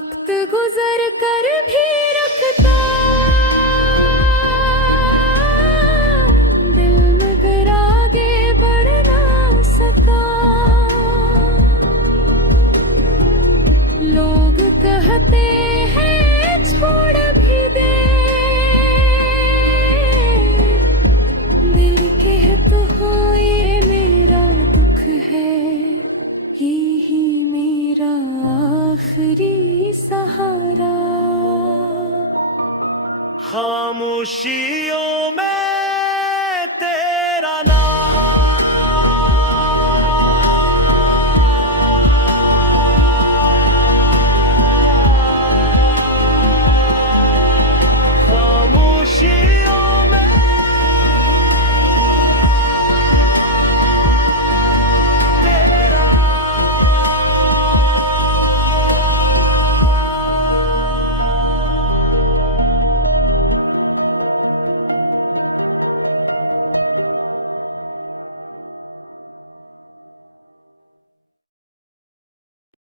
वक्त गुजर कर भी रखता दिल मगर आगे बढ़ ना सका। लोग कहते हैं छोड़ भी दे, दिल कहता हो ये मेरा दुख है, यही मेरा आखिरी सहारा। खामोशियों में